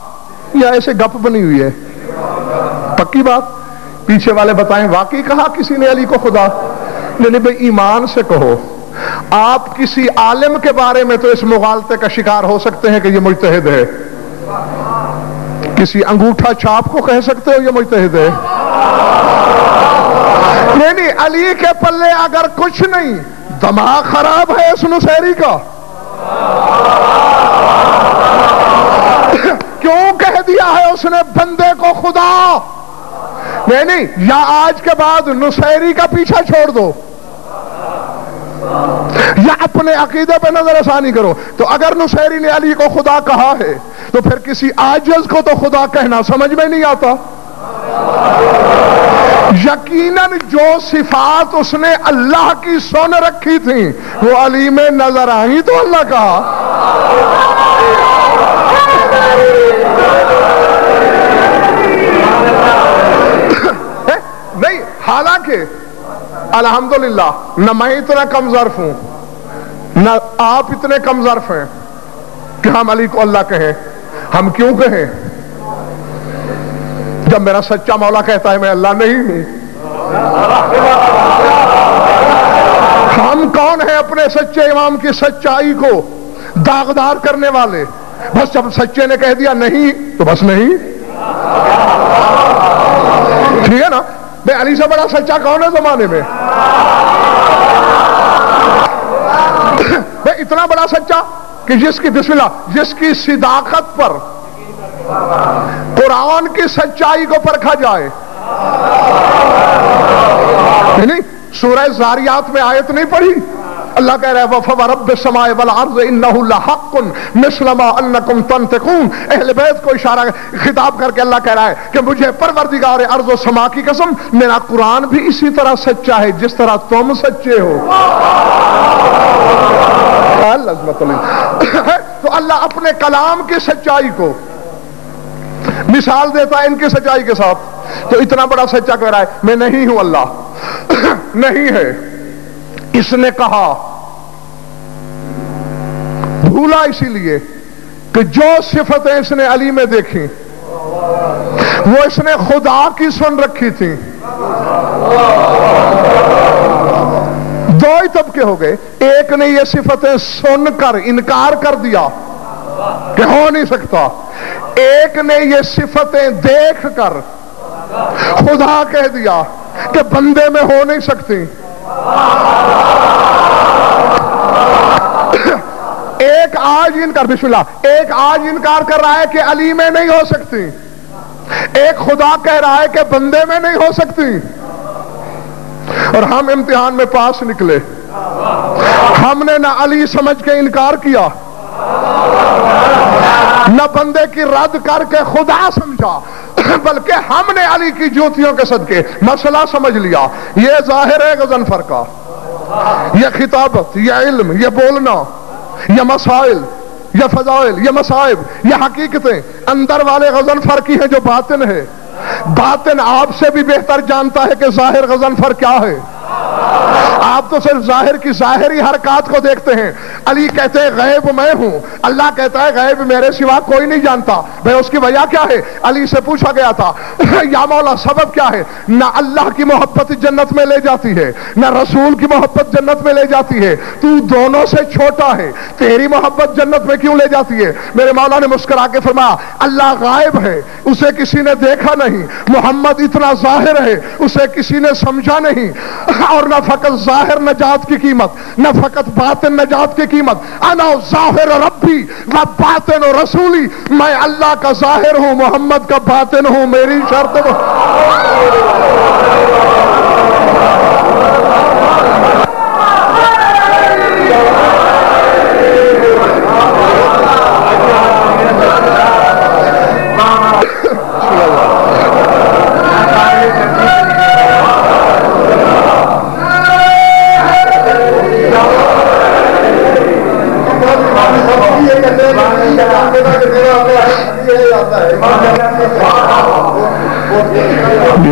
یا ایسے گپ بنی ہوئی ہے؟ پکی بات؟ پیچھے والے بتائیں واقعی کہا کسی نے علی کو خدا؟ نہیں بھئی ایمان سے کہو، آپ کسی عالم کے بارے میں تو اس مغالطے کا شکار ہو سکتے ہیں کہ یہ مجتہد ہے، کسی انگوٹھا چھاپ کو کہہ سکتے ہو یہ مجتہد ہے؟ نہیں علی کے پلے اگر کچھ نہیں، دماغ خراب ہے اس نصیری کا، کیوں کہہ دیا ہے اس نے بندے کو خدا؟ نہیں یا آج کے بعد نصیری کا پیچھا چھوڑ دو یا اپنے عقیدے پہ نظر ثانی کرو۔ تو اگر نصیری نے علی کو خدا کہا ہے تو پھر کسی عاجز کو تو خدا کہنا سمجھ میں نہیں آتا؟ یقیناً جو صفات اس نے اللہ کی سن رکھی تھیں وہ علی میں نظر آئی تو اللہ کہا۔ نہیں حالانکہ الحمدللہ نہ میں اتنا کم ظرف ہوں نہ آپ اتنے کم ظرف ہیں کہ ہم علی کو اللہ کہیں۔ ہم کیوں کہیں جب میرا سچا مولا کہتا ہے میں اللہ نہیں ہوں؟ ہم کون ہیں اپنے سچے امام کی سچائی کو داغدار کرنے والے؟ بس جب سچے نے کہہ دیا نہیں تو بس نہیں، ٹھیک ہے نا؟ بے علی سے بڑا سچا کون ہے زمانے میں؟ بے اتنا بڑا سچا کہ جس کی بسم اللہ جس کی صداقت پر قرآن کی سچائی کو پرکھا جائے۔ نہیں سورہ زاریات میں آیت نہیں پڑھی؟ اللہ کہہ رہا ہے وَفَوَرَبِّ السَّمَاءِ وَالْأَرْضِ إِنَّهُ لَحَقٌّ مِثْلَ مَا أَنَّكُمْ تَنْطِقُونَ۔ اہل بیت کو اشارہ خطاب کر کے اللہ کہہ رہا ہے کہ مجھے پروردگار ارض و سما کی قسم میرا قرآن بھی اسی طرح سچا ہے جس طرح تم سچے ہو۔ تو اللہ اپنے کلام کی سچائی کو مثال دیتا ہے ان کی سچائی کے ساتھ۔ تو اتنا بڑا سچا کہہ رہا ہے میں نہیں ہوں اللہ، نہیں ہے. اس نے کہا بھولا اسی لیے کہ جو صفتیں اس نے علی میں دیکھی وہ اس نے خدا کی سن رکھی تھی. دو ہی طبقے ہو گئے. ایک نے یہ صفتیں سن کر انکار کر دیا کہ ہو نہیں سکتا. ایک نے یہ صفتیں دیکھ کر خدا کہہ دیا کہ بندے میں ہو نہیں سکتی. ایک آج انکار بسم اللہ ایک آج انکار کر رہا ہے کہ علی میں نہیں ہو سکتی. ایک خدا کہہ رہا ہے کہ بندے میں نہیں ہو سکتی. اور ہم امتحان میں پاس نکلے. ہم نے نہ علی سمجھ کے انکار کیا نہ بندے کی رد کر کے خدا سمجھا، بلکہ ہم نے علی کی جوتیوں کے صدقے مسئلہ سمجھ لیا. یہ ظاہر ہے غضنفر کا، یہ خطابت، یہ علم، یہ بولنا، یہ مسائل، یہ فضائل، یہ مصائب، یہ حقیقتیں اندر والے غضنفر کی ہیں جو باطن ہے. باطن آپ سے بھی بہتر جانتا ہے کہ ظاہر غضنفر کیا ہے. آپ تو صرف ظاہر کی ظاہری حرکات کو دیکھتے ہیں. علی کہتے ہیں غیب میں ہوں، اللہ کہتا ہے غیب میرے سوا کوئی نہیں جانتا. بھئی اس کی وجہ کیا ہے؟ علی سے پوچھا گیا تھا یا مولا سبب کیا ہے؟ نہ اللہ کی محبت جنت میں لے جاتی ہے نہ رسول کی محبت جنت میں لے جاتی ہے. تو دونوں سے چھوٹا ہے، تیری محبت جنت میں کیوں لے جاتی ہے؟ میرے مولا نے مسکرا کے فرمایا اللہ غائب ہے، اسے کسی نے دیکھا نہیں. محمد اتنا ظاہر ہے، اسے کسی نے سمجھا نہیں. اور نہ فقط ظاہر نجات کی قیمت، نہ فقط باطن نجات کی قیمت. انا ظاہر ربی و باطن رسولی، میں اللہ کا ظاہر ہوں، محمد کا باطن ہوں. میری شرط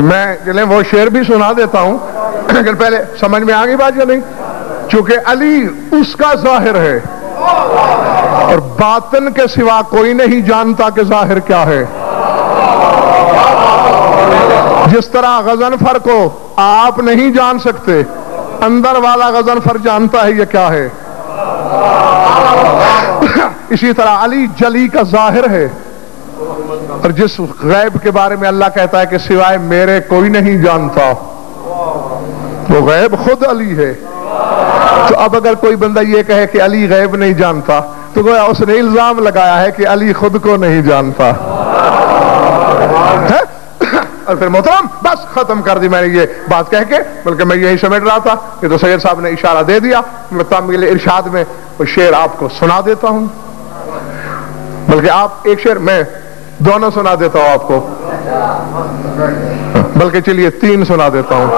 میں چلیں وہ شعر بھی سنا دیتا ہوں لیکن پہلے سمجھ میں آگئی بات یا نہیں؟ چونکہ علی اس کا ظاہر ہے اور باطن کے سوا کوئی نہیں جانتا کہ ظاہر کیا ہے. جس طرح غضنفر کو آپ نہیں جان سکتے، اندر والا غضنفر جانتا ہے یہ کیا ہے. اسی طرح علی جلی کا ظاہر ہے، اور جس غیب کے بارے میں اللہ کہتا ہے کہ سوائے میرے کوئی نہیں جانتا، وہ غیب خود علی ہے. تو اب اگر کوئی بندہ یہ کہے کہ علی غیب نہیں جانتا تو گویا اس نے الزام لگایا ہے کہ علی خود کو نہیں جانتا. اور پھر محترم بس ختم کر دی میں نے یہ بات کہہ کے، بلکہ میں یہی سمیٹ رہا تھا کہ تو سید صاحب نے اشارہ دے دیا. میں تامل ارشاد میں وہ شعر آپ کو سنا دیتا ہوں، بلکہ آپ ایک شعر میں دونوں سنا دیتا ہوں آپ کو، بلکہ چلیے 3 سنا دیتا ہوں.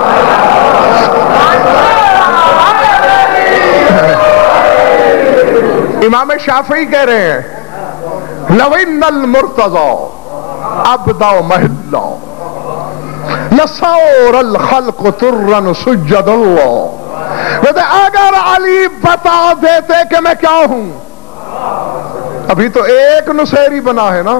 امام شافعی کہہ رہے ہیں لو ان المرتضی ابدا محلا لصور الخلق ترا سجد اللہ. اگر علی بتا دیتے کہ میں کیا ہوں، ابھی تو ایک نصیری بنا ہے نا.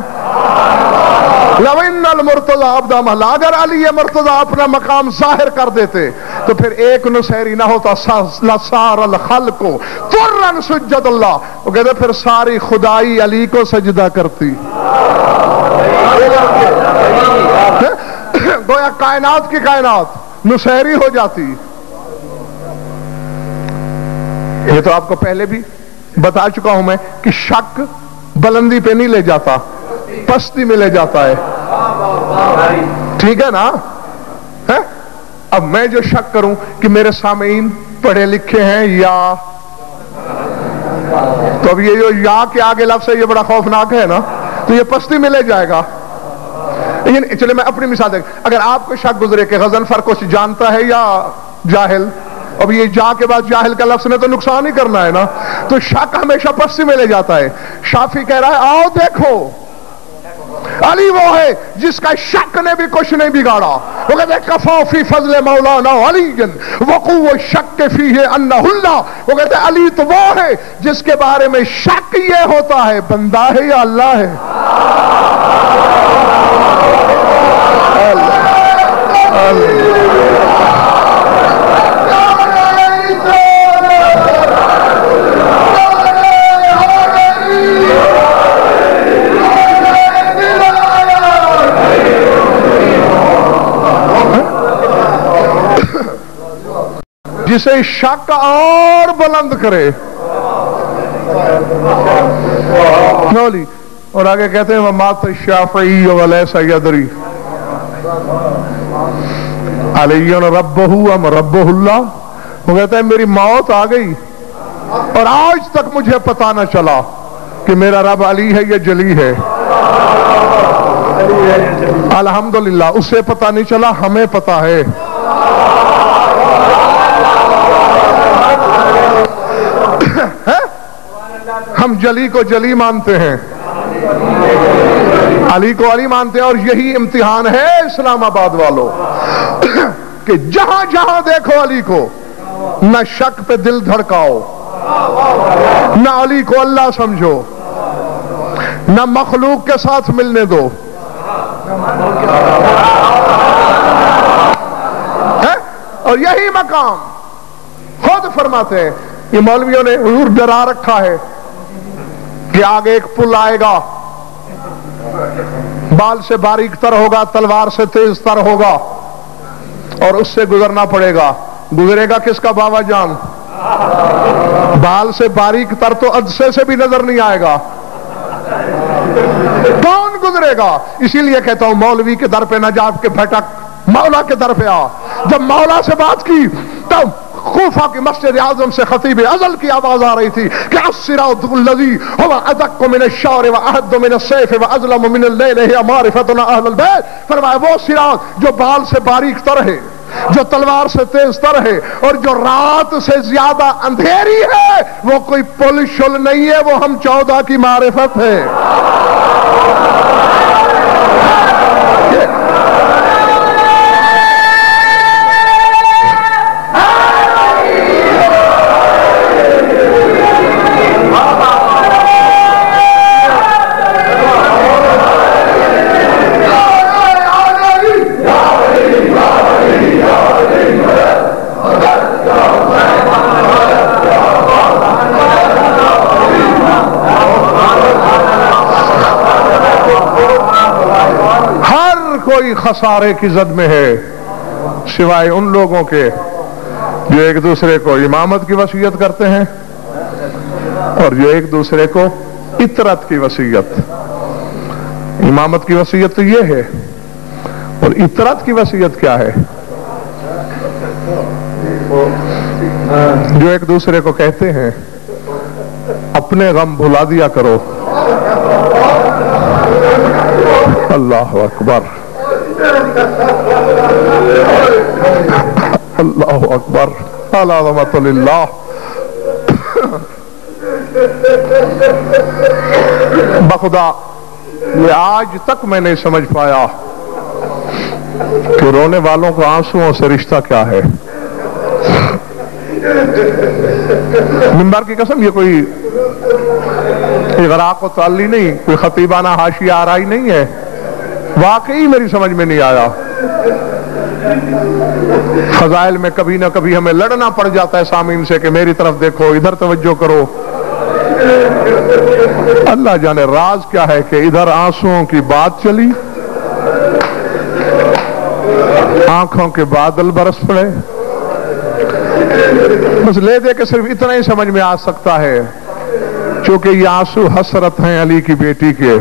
لو ان المرتضی ابدا محلا، اگر علی مرتضی اپنا مقام ظاہر کر دیتے تو پھر ایک نصیری نہ ہوتا. لصار الخلق ترا سجد اللہ، وہ کہتے پھر ساری خدائی علی کو سجدہ کرتی. گویا کائنات کی کائنات نصیری ہو جاتی. یہ تو آپ کو پہلے بھی بتا چکا ہوں میں کہ شک بلندی پہ نہیں لے جاتا، پستی میں لے جاتا ہے. ٹھیک ہے نا؟ اب میں جو شک کروں کہ میرے سامعین پڑھے لکھے ہیں یا، تو اب یہ جو یا کے آگے لفظ ہے یہ بڑا خوفناک ہے نا، تو یہ پستی میں لے جائے گا. لیکن چلے میں اپنی مثال دیکھ، اگر آپ کو شک گزرے کہ غضنفر کچھ جانتا ہے یا جاہل، اب یہ جا کے بعد جاہل کا لفظ نے تو نقصان ہی کرنا ہے نا، تو شک ہمیشہ پستی میں لے جاتا ہے. شافعی کہہ رہا ہے آؤ دیکھو علی وہ ہے جس کا شک نے بھی کچھ نہیں بگاڑا. وہ کہتے ہیں کفا فی فضل مولانا علی وقوع شک فیہ انہ اللہ. وہ کہتے ہیں علی تو وہ ہے جس کے بارے میں شک یہ ہوتا ہے بندہ ہے یا اللہ ہے. جسے شک اور بلند کرے. نولی اور آگے کہتے ہیں وَمَاتَ الشَّافِعِيُّ وَلَيْسَ يَدْرِي عَلِيٌّ رَبُّهُ أَمْ رَبُّهُ اللَّهُ. وہ کہتے ہیں میری موت آ گئی اور آج تک مجھے پتا نہ چلا کہ میرا رب علی ہے یا جلی ہے. الحمدللہ اسے پتا نہیں چلا، ہمیں پتا ہے. ہم جلی کو جلی مانتے ہیں، علی کو علی مانتے ہیں. اور یہی امتحان ہے اسلام آباد والوں کہ جہاں جہاں دیکھو علی کو نہ شک پہ دل دھڑکاؤ، نہ علی کو اللہ سمجھو، نہ مخلوق کے ساتھ ملنے دو. اور یہی مقام خود فرماتے ہیں یہ مولویوں نے حضور ڈرا رکھا ہے کہ آگے ایک پل آئے گا، بال سے باریک تر ہوگا، تلوار سے تیز تر ہوگا، اور اس سے گزرنا پڑے گا. گزرے گا کس کا بابا جان؟ بال سے باریک تر تو عدسے سے بھی نظر نہیں آئے گا. کون گزرے گا؟ اسی لیے کہتا ہوں مولوی کے در پہ نہ جا کے بھٹک، مولا کے در پہ آ. جب مولا سے بات کی تب کوفہ کی مسجد اعظم سے خطیب ازل کی آواز آ رہی تھی کہ الصراط الذی هو ادق من الشعر واحد من السیف واظلم من اللیل هي معرفتنا اہل البیت. فرمایا وہ صراط جو بال سے باریک تر ہے، جو تلوار سے تیز تر ہے، اور جو رات سے زیادہ اندھیری ہے، وہ کوئی پل شل نہیں ہے، وہ ہم 14 کی معرفت ہے. کوئی خسارے کی زد میں ہے سوائے ان لوگوں کے جو ایک دوسرے کو امامت کی وصیت کرتے ہیں اور جو ایک دوسرے کو اطرت کی وصیت. امامت کی وصیت تو یہ ہے، اور اطرت کی وصیت کیا ہے؟ جو ایک دوسرے کو کہتے ہیں اپنے غم بھلا دیا کرو. اللہ اکبر، اللہ اکبر، العظمت للہ. بخدا یہ آج تک میں نہیں سمجھ پایا کہ رونے والوں کو آنسوؤں سے رشتہ کیا ہے. منبر کی قسم یہ کوئی اغراق و تعلی نہیں، کوئی خطیبانہ حاشیہ آرائی نہیں ہے. واقعی میری سمجھ میں نہیں آیا. فضائل میں کبھی نہ کبھی ہمیں لڑنا پڑ جاتا ہے سامعین سے کہ میری طرف دیکھو، ادھر توجہ کرو. اللہ جانے راز کیا ہے کہ ادھر آنسوؤں کی بات چلی، آنکھوں کے بادل برس پڑے. بس لے دے کے صرف اتنا ہی سمجھ میں آ سکتا ہے چونکہ یہ آنسو حسرت ہیں علی کی بیٹی کے.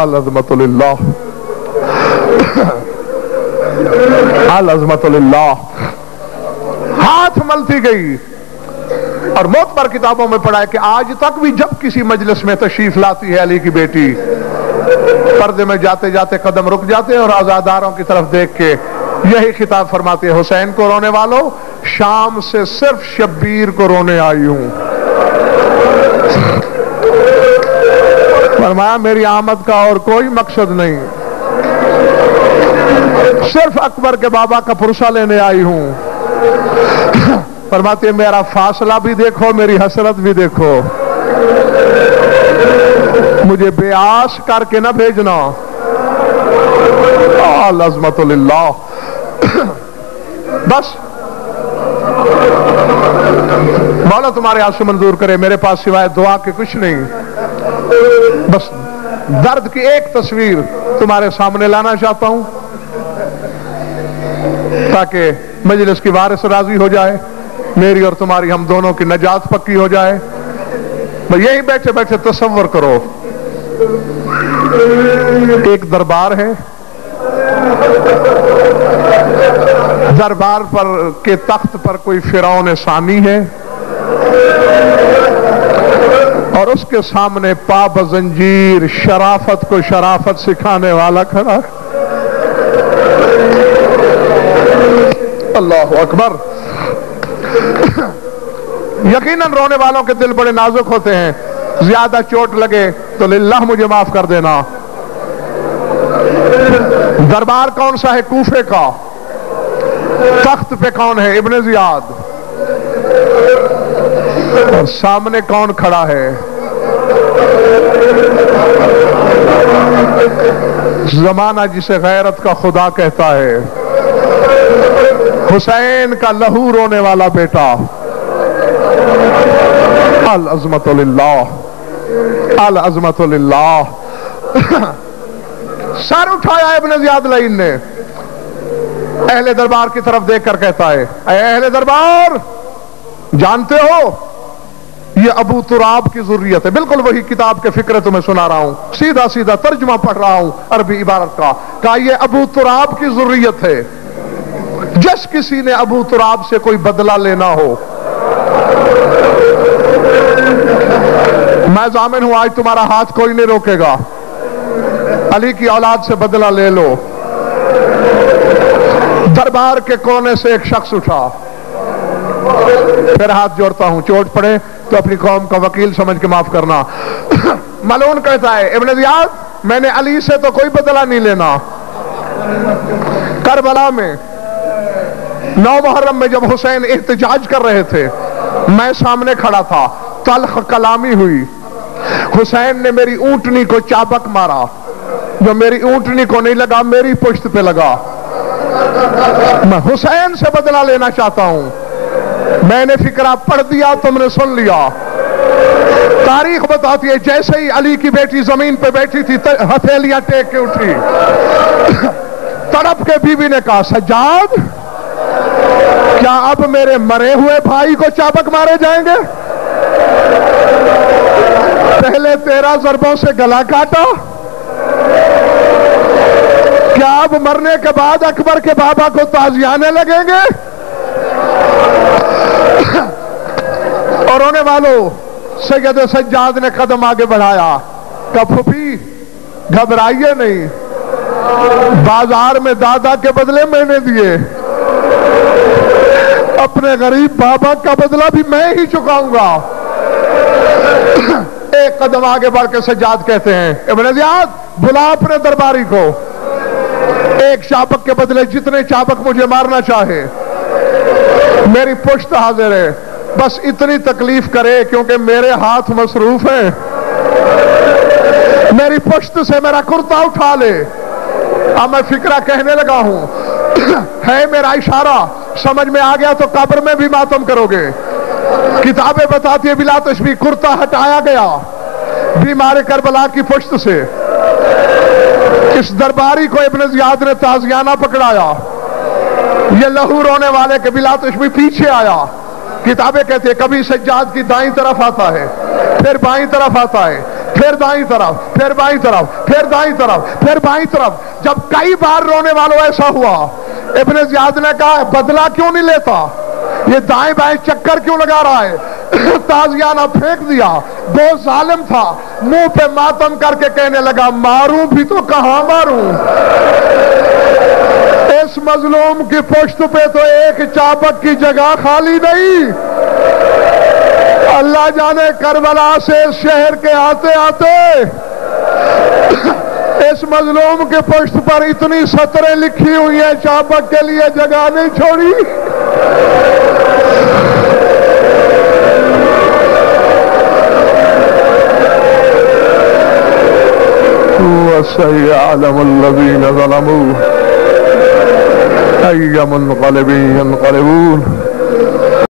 العظمت للہ، العظمت للہ. ہاتھ ملتی گئی اور معتبر کتابوں میں پڑھا ہے کہ آج تک بھی جب کسی مجلس میں تشریف لاتی ہے علی کی بیٹی، پردے میں جاتے جاتے قدم رک جاتے ہیں اور عزاداروں کی طرف دیکھ کے یہی خطاب فرماتے ہیں حسین کو رونے والوں، شام سے صرف شبیر کو رونے آئی ہوں. فرمایا میری آمد کا اور کوئی مقصد نہیں، صرف اکبر کے بابا کا پرسہ لینے آئی ہوں۔ فرماتے ہیں میرا فاصلہ بھی دیکھو، میری حسرت بھی دیکھو، مجھے بے آس کر کے نہ بھیجنا۔ العظمت للہ۔ بس مولا تمہارے ہاتھ سے منظور کرے، میرے پاس سوائے دعا کے کچھ نہیں۔ بس درد کی ایک تصویر تمہارے سامنے لانا چاہتا ہوں تاکہ مجلس کی وارث راضی ہو جائے، میری اور تمہاری ہم دونوں کی نجات پکی ہو جائے۔ بس یہی بیٹھے بیٹھے تصور کرو، ایک دربار ہے، دربار پر کے تخت پر کوئی فرعون ثانی ہے اور اس کے سامنے پا بزنجیر شرافت کو شرافت سکھانے والا کھڑا ہے۔ اللہ اکبر۔ یقیناً رونے والوں کے دل بڑے نازک ہوتے ہیں، زیادہ چوٹ لگے تو للہ مجھے معاف کر دینا۔ دربار کون سا ہے؟ کوفے کا۔ تخت پہ کون ہے؟ ابن زیاد۔ اور سامنے کون کھڑا ہے؟ زمانہ جسے غیرت کا خدا کہتا ہے، حسین کا لہو رونے والا بیٹا۔ العظمت للہ، العظمت للہ۔ سر اٹھایا ابن زیاد لعین نے، اہل دربار کی طرف دیکھ کر کہتا ہے، اے اہل دربار، جانتے ہو یہ ابو تراب کی ذریت ہے۔ بالکل وہی کتاب کے فکرے تمہیں سنا رہا ہوں، سیدھا سیدھا ترجمہ پڑھ رہا ہوں عربی عبارت کا۔ کہا یہ ابو تراب کی ذریت ہے، جس کسی نے ابو تراب سے کوئی بدلہ لینا ہو۔ میں ضامن ہوں آج تمہارا ہاتھ کوئی نہیں روکے گا، علی کی اولاد سے بدلہ لے لو۔ دربار کے کونے سے ایک شخص اٹھا، پھر ہاتھ جوڑتا ہوں، چوٹ پڑے تو اپنی قوم کا وکیل سمجھ کے معاف کرنا۔ ملعون کہتا ہے، ابن زیاد میں نے علی سے تو کوئی بدلہ نہیں لینا۔ کربلا میں 9 محرم میں جب حسین احتجاج کر رہے تھے، میں سامنے کھڑا تھا، تلخ کلامی ہوئی، حسین نے میری اونٹنی کو چابک مارا، جو میری اونٹنی کو نہیں لگا میری پشت پہ لگا۔ میں حسین سے بدلہ لینا چاہتا ہوں، میں نے فکرہ پڑھ دیا، تم نے سن لیا۔ تاریخ بتاتی ہے جیسے ہی علی کی بیٹی زمین پہ بیٹھی تھی، ہتھیلیاں ٹیک کے اٹھی، تڑپ کے بیوی نے کہا، سجاد کیا اب میرے مرے ہوئے بھائی کو چابک مارے جائیں گے؟ پہلے 13 ضربوں سے گلا کاٹا، کیا اب مرنے کے بعد اکبر کے بابا کو تعزیانے لگیں گے؟ اور رونے والوں، سید سجاد نے قدم آگے بڑھایا، کہ پھوپھی گھبرائیے نہیں، بازار میں دادا کے بدلے میں نے دیے، اپنے غریب بابا کا بدلہ بھی میں ہی چکاؤں گا۔ ایک قدم آگے بڑھ کے سجاد کہتے ہیں، ابن زیاد بلا اپنے درباری کو، ایک چابک کے بدلے جتنے چابک مجھے مارنا چاہے، میری پشت حاضر ہے، بس اتنی تکلیف کرے کیونکہ میرے ہاتھ مصروف ہیں، میری پشت سے میرا کرتا اٹھا لے۔ اب میں فکرہ کہنے لگا ہوں، ہے میرا اشارہ سمجھ میں آ گیا تو قبر میں بھی ماتم کرو گے۔ کتابیں بتاتی ہے بلا تشبیہ کرتا ہٹایا گیا بیمار کربلا کی پشت سے، اس درباری کو ابن زیاد نے تازیانہ پکڑایا، یہ لہو رونے والے کے بلا تشبیہ پیچھے آیا۔ کتابیں کہتے ہیں کبھی سجاد کی دائیں طرف آتا ہے، پھر بائیں طرف آتا ہے، پھر دائیں طرف، پھر بائیں طرف، پھر دائیں طرف، پھر بائیں طرف۔ جب کئی بار رونے والوں ایسا ہوا، ابن زیاد نے کہا بدلہ کیوں نہیں لیتا، یہ دائیں بائیں چکر کیوں لگا رہا ہے؟ تازیانہ پھینک دیا، وہ ظالم تھا، منہ پہ ماتم کر کے کہنے لگا ماروں بھی تو کہاں ماروں، اس مظلوم کی پشت پہ تو ایک چابک کی جگہ خالی نہیں۔ اللہ جانے کربلا سے اس شہر کے آتے آتے اس مظلوم کے پشت پر اتنی سطریں لکھی ہوئی ہیں، چابک کے لیے جگہ نہیں چھوڑی۔ وَسَيَعْلَمُ الَّذِينَ ظَلَمُوا أَيَّ مُنْقَلِبٍ يَنْقَلِبُونَ